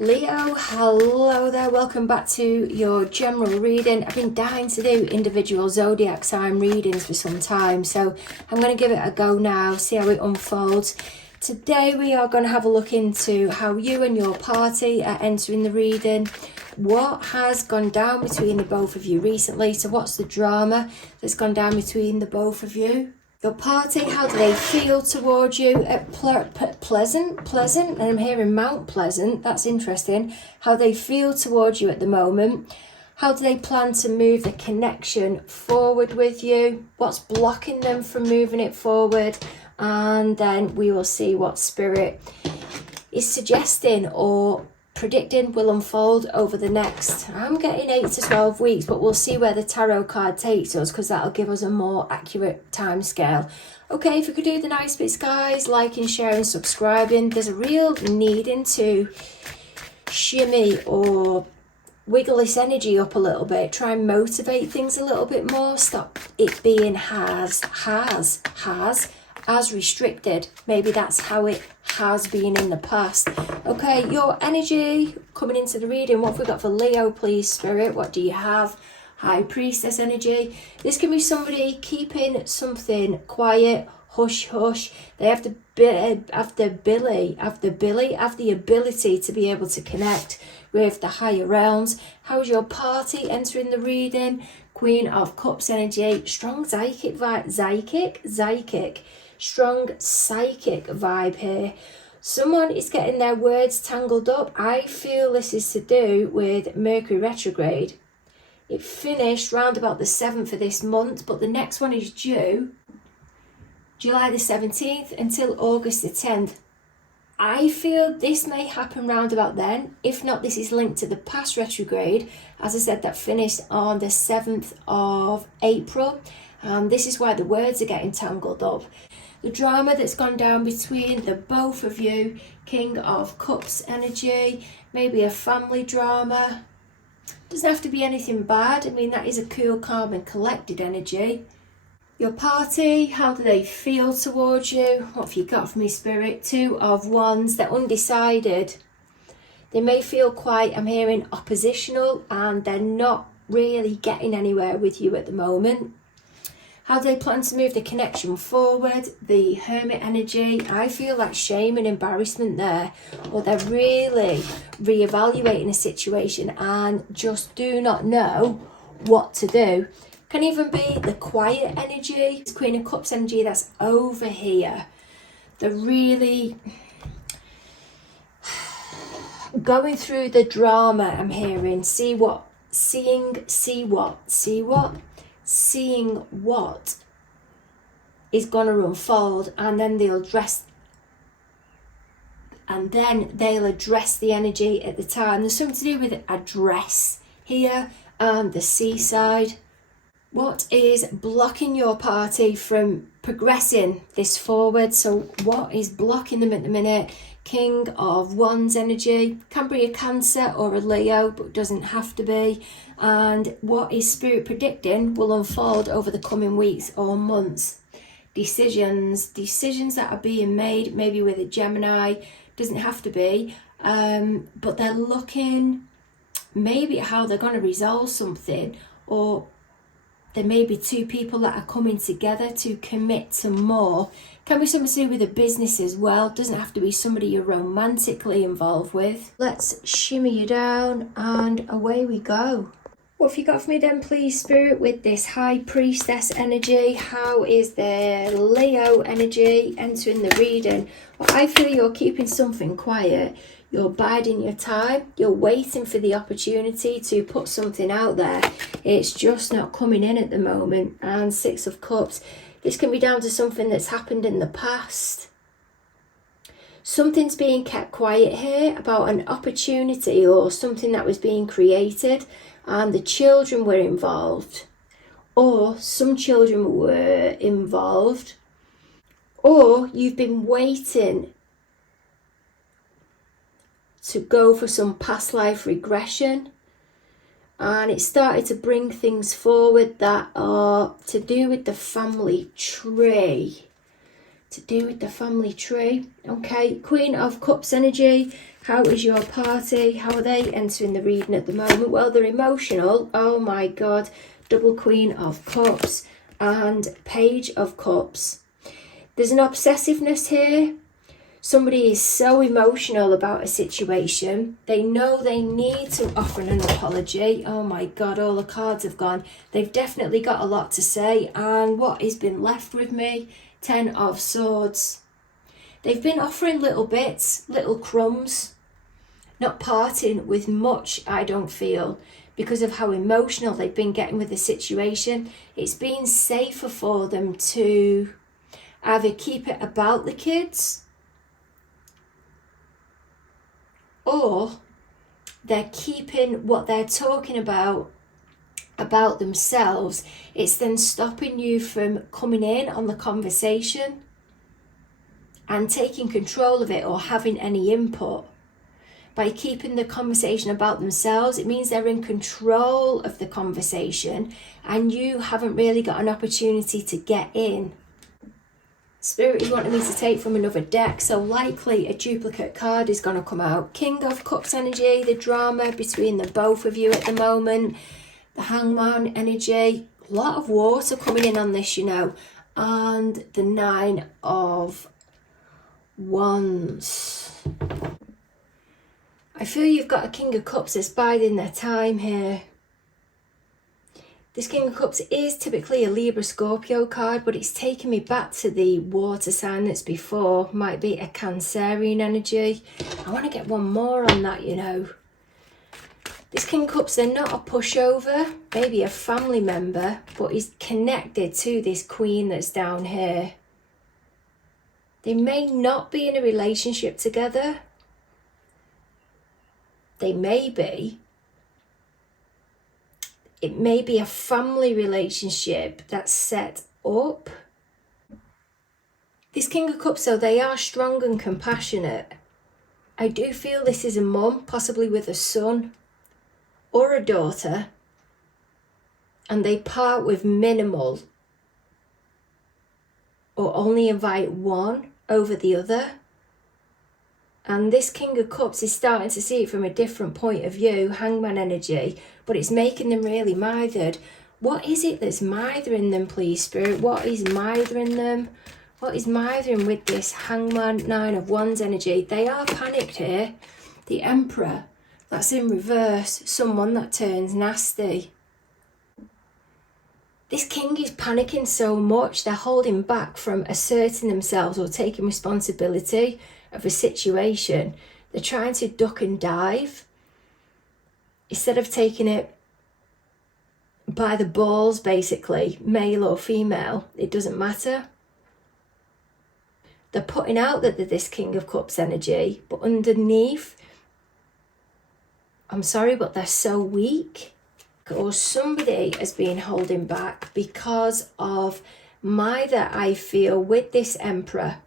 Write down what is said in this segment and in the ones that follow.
Leo, hello there, welcome back to your general reading. I've been dying to do individual zodiac sign readings for some time, so I'm going to give it a go now, see how it unfolds. Today we are going to have a look into how you and your party are entering the reading, what has gone down between the both of you recently, so what's the drama that's gone down between the both of you. Your party, how do they feel towards you? Pleasant, and I'm hearing Mount Pleasant, that's interesting. How they feel towards you at the moment. How do they plan to move the connection forward with you? What's blocking them from moving it forward? And then we will see what Spirit is suggesting or predicting will unfold over the next, I'm getting 8 to 12 weeks, but we'll see where the tarot card takes us, because that'll give us a more accurate time scale. Okay, if you could do the nice bits, guys, liking, sharing, subscribing. There's a real needing to shimmy or wiggle this energy up a little bit, try and motivate things a little bit more, stop it being as restricted. Maybe that's how it has been in the past. Okay, your energy coming into the reading. What have we got for Leo, please, Spirit? What do you have? High Priestess energy. This can be somebody keeping something quiet, hush hush. They have the ability to be able to connect with the higher realms. How's your party entering the reading? Queen of Cups energy. Strong psychic vibe. Psychic. Strong psychic vibe here. Someone is getting their words tangled up. I feel this is to do with Mercury retrograde. It finished round about the 7th of this month, but the next one is due July the 17th until August the 10th. I feel this may happen round about then. If not, this is linked to the past retrograde, as I said, that finished on the 7th of April. And this is why the words are getting tangled up. The drama that's gone down between the both of you, King of Cups energy, maybe a family drama. Doesn't have to be anything bad. I mean, that is a cool, calm and collected energy. Your party, how do they feel towards you? What have you got for me, Spirit? Two of Wands, they're undecided. They may feel quite, I'm hearing, oppositional, and they're not really getting anywhere with you at the moment. How do they plan to move the connection forward? The Hermit energy. I feel like shame and embarrassment there. Or they're really reevaluating a situation and just do not know what to do. Can even be the quiet energy. Queen of Cups energy that's over here. They're really going through the drama, I'm hearing. Seeing what is going to unfold, and then they'll address the energy at the time. There's something to do with address here, and the seaside. What is blocking your party from progressing this forward? So what is blocking them at the minute? King of Wands energy. Can be a Cancer or a Leo, but doesn't have to be. And what is Spirit predicting will unfold over the coming weeks or months. Decisions that are being made, maybe with a Gemini, doesn't have to be, but they're looking maybe at how they're going to resolve something, or there may be two people that are coming together to commit to more. Can be something to do with a business as well. Doesn't have to be somebody you're romantically involved with. Let's shimmy you down and away we go. What have you got for me then, please, Spirit, with this High Priestess energy? How is the Leo energy entering the reading? Well, I feel you're keeping something quiet. You're biding your time. You're waiting for the opportunity to put something out there. It's just not coming in at the moment. And Six of Cups. This can be down to something that's happened in the past. Something's being kept quiet here about an opportunity or something that was being created, and the children were involved, or some children were involved, or you've been waiting to go for some past life regression, and it started to bring things forward that are to do with the family tree. Okay, Queen of Cups energy. How is your party? How are they entering the reading at the moment? Well, they're emotional. Oh my God. Double Queen of Cups and Page of Cups. There's an obsessiveness here. Somebody is so emotional about a situation. They know they need to offer an apology. Oh my God, all the cards have gone. They've definitely got a lot to say. And what has been left with me? 10 of Swords. They've been offering little bits, little crumbs, not parting with much, I don't feel, because of how emotional they've been getting with the situation. It's been safer for them to either keep it about the kids, or they're keeping what they're talking about themselves. It's then stopping you from coming in on the conversation and taking control of it or having any input. By keeping the conversation about themselves, it means they're in control of the conversation and you haven't really got an opportunity to get in. Spirit is wanting me to take from another deck, so likely a duplicate card is going to come out. King of Cups energy, the drama between the both of you at the moment. The Hangman energy, a lot of water coming in on this, you know. And the 9 of Wands. I feel you've got a King of Cups that's biding their time here. This King of Cups is typically a Libra Scorpio card, but it's taken me back to the water sign that's before. Might be a Cancerian energy. I want to get one more on that, you know. This King of Cups, they're not a pushover, maybe a family member, but is connected to this Queen that's down here. They may not be in a relationship together. They may be. It may be a family relationship that's set up. This King of Cups, though, they are strong and compassionate. I do feel this is a mum, possibly with a son or a daughter, and they part with minimal or only invite one over the other. And this King of Cups is starting to see it from a different point of view, Hangman energy, but it's making them really mithered. What is it that's mithering them, please, Spirit? What is mithering them? What is mithering with this Hangman 9 of Wands energy? They are panicked here. The Emperor, that's in reverse. Someone that turns nasty. This king is panicking so much, they're holding back from asserting themselves or taking responsibility of a situation. They're trying to duck and dive instead of taking it by the balls, basically, male or female, it doesn't matter. They're putting out that they're this King of Cups energy, but underneath, I'm sorry, but they're so weak. Or somebody has been holding back because of neither, I feel, with this Emperor.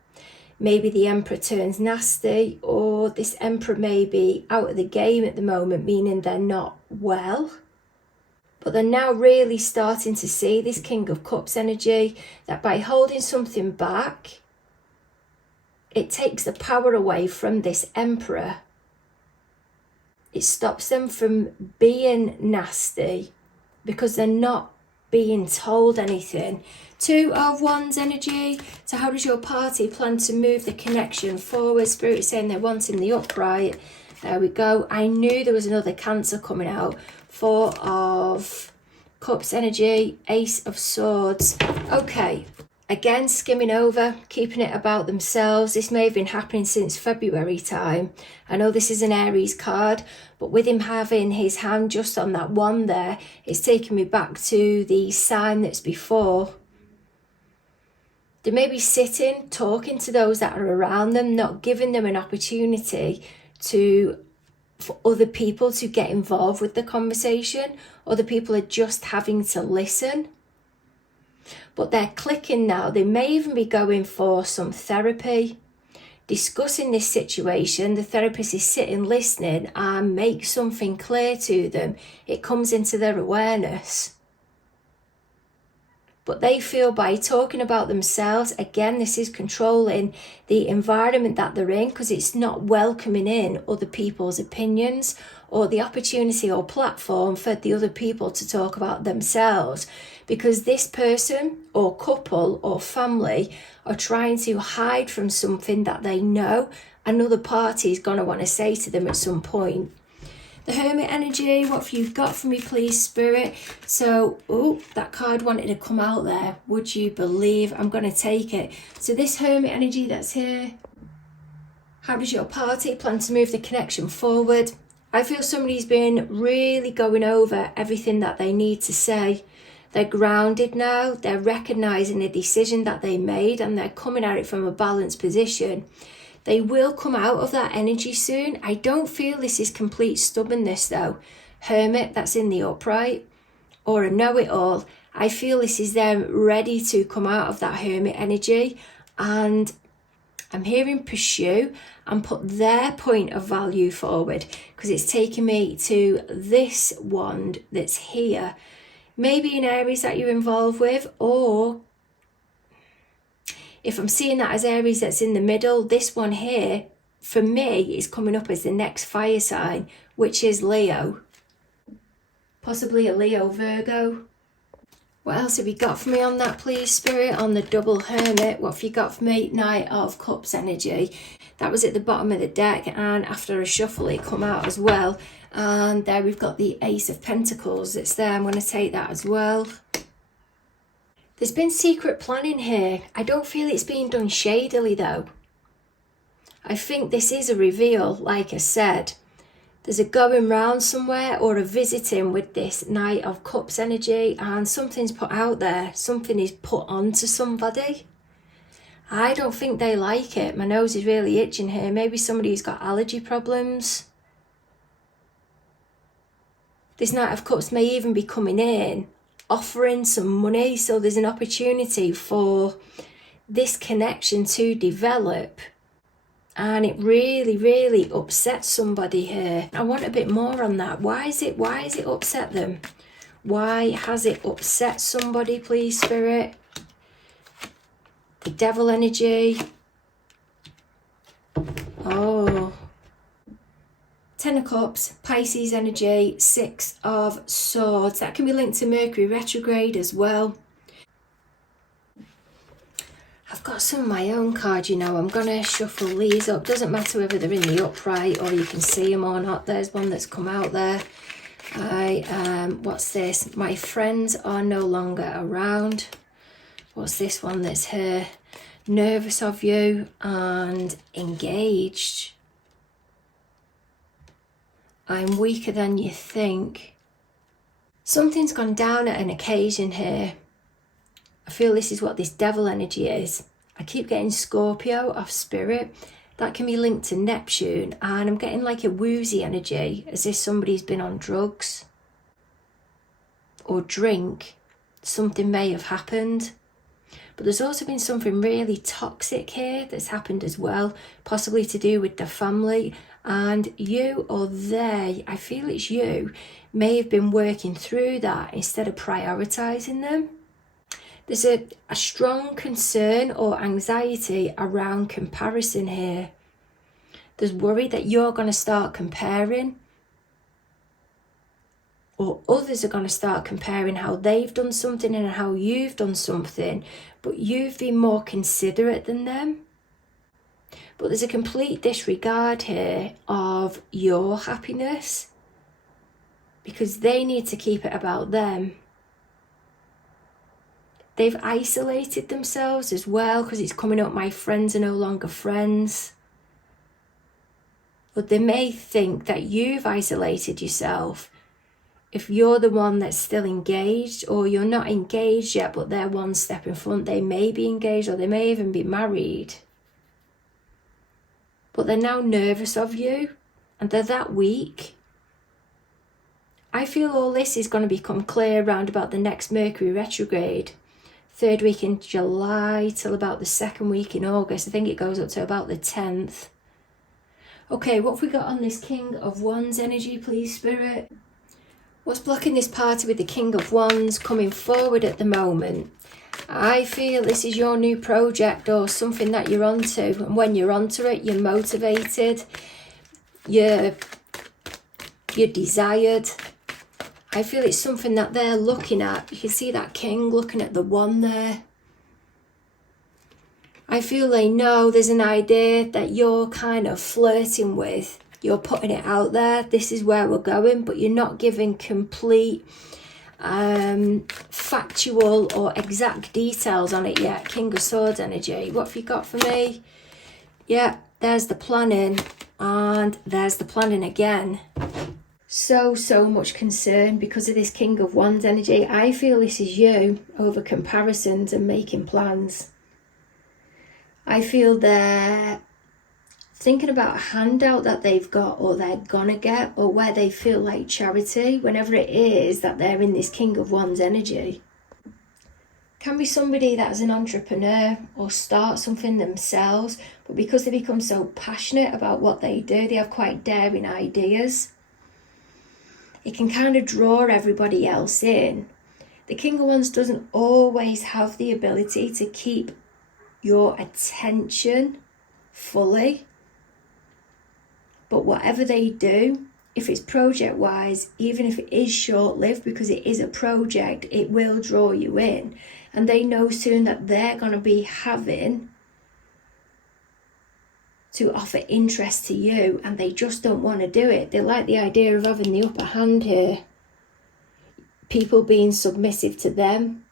Maybe the Emperor turns nasty, or this Emperor may be out of the game at the moment, meaning they're not well. But they're now really starting to see this King of Cups energy, that by holding something back, it takes the power away from this Emperor. It stops them from being nasty because they're not being told anything. 2 of Wands energy. So how does your party plan to move the connection forward? Spirit is saying they're wanting the upright. There we go. I knew there was another Cancer coming out. 4 of Cups energy. Ace of Swords. Okay. Again, skimming over, keeping it about themselves. This may have been happening since February time. I know this is an Aries card, but with him having his hand just on that one there, it's taking me back to the sign that's before. They may be sitting, talking to those that are around them, not giving them an opportunity for other people to get involved with the conversation. Other people are just having to listen. But they're clicking now. They may even be going for some therapy, discussing this situation. The therapist is sitting, listening, and makes something clear to them. It comes into their awareness. But they feel by talking about themselves, again, this is controlling the environment that they're in, because it's not welcoming in other people's opinions or the opportunity or platform for the other people to talk about themselves, because this person or couple or family are trying to hide from something that they know another party is going to want to say to them at some point. The Hermit energy, what have you got for me, please, Spirit? So, oh, that card wanted to come out there. Would you believe? I'm going to take it. So this Hermit energy that's here, how does your party plan to move the connection forward? I feel somebody's been really going over everything that they need to say. They're grounded now. They're recognising the decision that they made, and they're coming at it from a balanced position. They will come out of that energy soon. I don't feel this is complete stubbornness though. Hermit, that's in the upright, or a know-it-all. I feel this is them ready to come out of that Hermit energy, and I'm hearing pursue and put their point of value forward, because it's taking me to this wand that's here. Maybe in areas that you're involved with, or if I'm seeing that as Aries that's in the middle, this one here, for me, is coming up as the next fire sign, which is Leo. Possibly a Leo Virgo. What else have you got for me on that, please, Spirit? On the double Hermit, what have you got for me? Knight of Cups energy. That was at the bottom of the deck, and after a shuffle, it come out as well. And there we've got the Ace of Pentacles. It's there. I'm going to take that as well. There's been secret planning here. I don't feel it's being done shadily though. I think this is a reveal, like I said. There's a going round somewhere or a visiting with this Knight of Cups energy, and something's put out there. Something is put onto somebody. I don't think they like it. My nose is really itching here. Maybe somebody who's got allergy problems. This Knight of Cups may even be coming in offering some money, so there's an opportunity for this connection to develop, and it really upsets somebody here. I want a bit more on that. Why is it upset them? Why has it upset somebody, please, Spirit? The Devil energy. Oh, Ten of Cups, Pisces energy, Six of Swords. That can be linked to Mercury retrograde as well. I've got some of my own cards, you know. I'm going to shuffle these up. Doesn't matter whether they're in the upright or you can see them or not. There's one that's come out there. What's this? My friends are no longer around. What's this one that's here? Nervous of you and engaged. I'm weaker than you think. Something's gone down at an occasion here. I feel this is what this Devil energy is. I keep getting Scorpio off Spirit. That can be linked to Neptune, and I'm getting like a woozy energy, as if somebody's been on drugs or drink. Something may have happened. But there's also been something really toxic here that's happened as well, possibly to do with the family. And you or they, I feel it's you, may have been working through that instead of prioritising them. There's a strong concern or anxiety around comparison here. There's worry that you're going to start comparing, or others are going to start comparing how they've done something and how you've done something, but you've been more considerate than them. But there's a complete disregard here of your happiness, because they need to keep it about them. They've isolated themselves as well, because it's coming up, my friends are no longer friends. But they may think that you've isolated yourself. If you're the one that's still engaged, or you're not engaged yet, but they're one step in front, they may be engaged, or they may even be married. But they're now nervous of you, and they're that weak. I feel all this is going to become clear around about the next Mercury retrograde. 3rd week in July till about the 2nd week in August. I think it goes up to about the 10th. Okay, what have we got on this King of Wands energy, please, Spirit? What's blocking this party with the King of Wands coming forward at the moment? I feel this is your new project or something that you're onto. And when you're onto it, you're motivated. You're desired. I feel it's something that they're looking at. You can see that king looking at the wand there. I feel they know there's an idea that you're kind of flirting with. You're putting it out there. This is where we're going, but you're not giving complete factual or exact details on it yet. King of Swords energy. What have you got for me? Yeah, there's the planning, and there's the planning again. So much concern because of this King of Wands energy. I feel this is you over comparisons and making plans. I feel they're thinking about a handout that they've got or they're gonna get, or where they feel like charity, whenever it is that they're in this King of Wands energy. Can be somebody that's an entrepreneur or start something themselves, but because they become so passionate about what they do, they have quite daring ideas. It can kind of draw everybody else in. The King of Wands doesn't always have the ability to keep your attention fully. But whatever they do, if it's project-wise, even if it is short-lived, because it is a project, it will draw you in. And they know soon that they're going to be having to offer interest to you, and they just don't want to do it. They like the idea of having the upper hand here. People being submissive to them.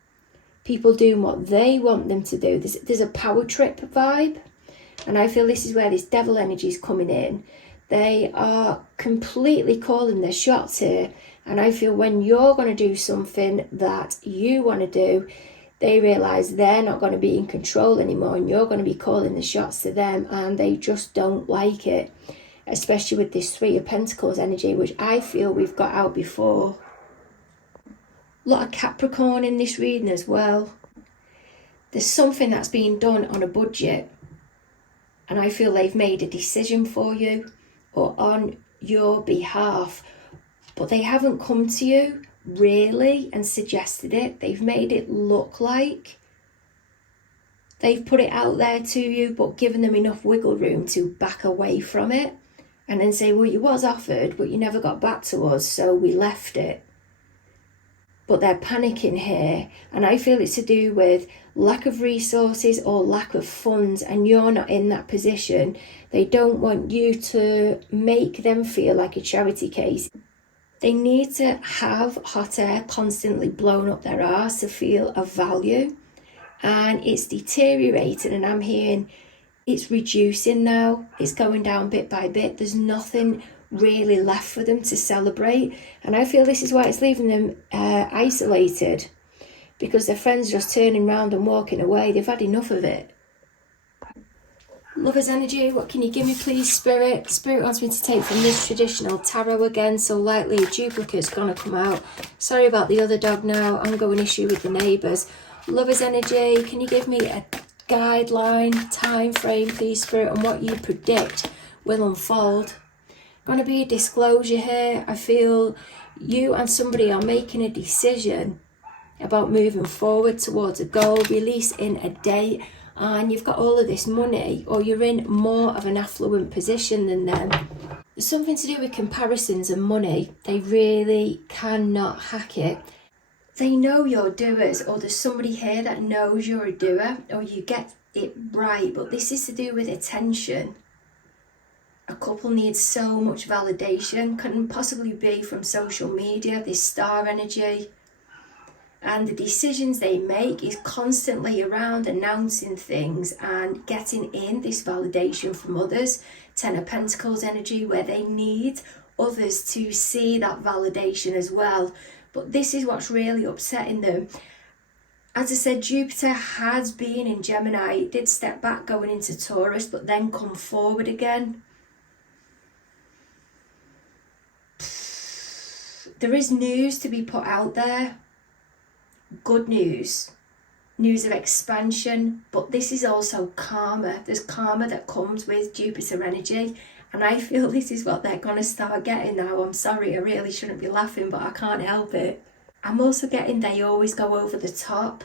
People doing what they want them to do. There's a power trip vibe. And I feel this is where this devil energy is coming in. They are completely calling their shots here. And I feel when you're going to do something that you want to do, they realise they're not going to be in control anymore, and you're going to be calling the shots to them, and they just don't like it. Especially with this Three of Pentacles energy, which I feel we've got out before. A lot of Capricorn in this reading as well. There's something that's being done on a budget, and I feel they've made a decision for you or on your behalf, but they haven't come to you really and suggested it. They've made it look like they've put it out there to you, but given them enough wiggle room to back away from it and then say, well, you was offered, but you never got back to us, so we left it. But they're panicking here, and I feel it's to do with lack of resources or lack of funds, and you're not in that position. They don't want you to make them feel like a charity case. They need to have hot air constantly blown up their arse to feel of value, and it's deteriorating, and I'm hearing it's reducing now. It's going down bit by bit. There's nothing really left for them to celebrate, and I feel this is why it's leaving them isolated, because their friends just turning around and walking away. They've had enough of it. Lover's energy, what can you give me please, Spirit? Spirit wants me to take from this traditional tarot again, so likely a duplicate's gonna come out. Sorry about the other dog now, ongoing issue with the neighbours. Lover's energy, can you give me a guideline, time frame please, Spirit, on what you predict will unfold? Going to be a disclosure here. I feel you and somebody are making a decision about moving forward towards a goal, releasing a date, and you've got all of this money, or you're in more of an affluent position than them. There's something to do with comparisons and money. They really cannot hack it. They know you're doers, or there's somebody here that knows you're a doer, or you get it right, but this is to do with attention. A couple needs so much validation, couldn't possibly be from social media, this star energy. And the decisions they make is constantly around announcing things and getting in this validation from others. Ten of Pentacles energy, where they need others to see that validation as well. But this is what's really upsetting them. As I said, Jupiter has been in Gemini. It did step back going into Taurus, but then come forward again. There is news to be put out there. Good news. News of expansion. But this is also karma. There's karma that comes with Jupiter energy. And I feel this is what they're going to start getting now. I'm sorry, I really shouldn't be laughing, but I can't help it. I'm also getting they always go over the top.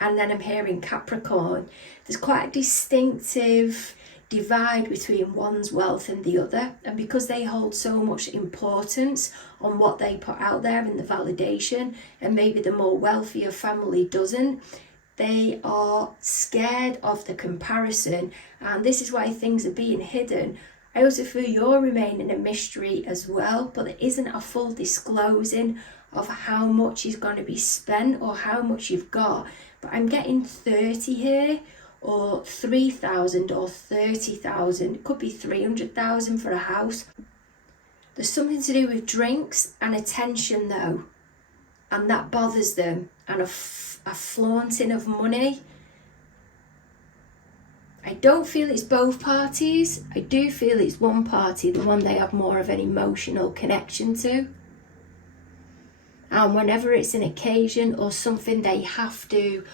And then I'm hearing Capricorn. There's quite a distinctive divide between one's wealth and the other. And because they hold so much importance on what they put out there in the validation, and maybe the more wealthier family doesn't, they are scared of the comparison. And this is why things are being hidden. I also feel you're remaining a mystery as well, but there isn't a full disclosing of how much is going to be spent or how much you've got. But I'm getting 30 here, or 3,000 or 30,000. It could be 300,000 for a house. There's something to do with drinks and attention though, and that bothers them, and a flaunting of money. I don't feel it's both parties. I do feel it's one party, the one they have more of an emotional connection to. And whenever it's an occasion or something, they have to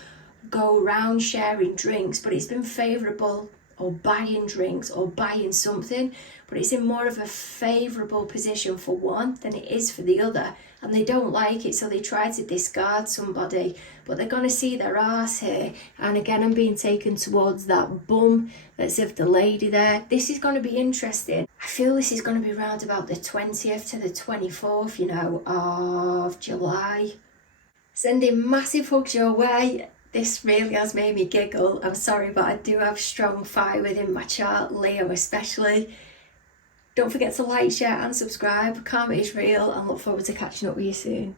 go around sharing drinks, but it's been favourable, or buying drinks or buying something, but it's in more of a favourable position for one than it is for the other, and they don't like it, so they try to discard somebody, but they're going to see their arse here. And again, I'm being taken towards that bum that's of the lady there. This is going to be interesting. I feel this is going to be around about the 20th to the 24th, of July. Sending massive hugs your way. This really has made me giggle. I'm sorry, but I do have strong fire within my chart, Leo especially. Don't forget to like, share and subscribe. Karma is real, and look forward to catching up with you soon.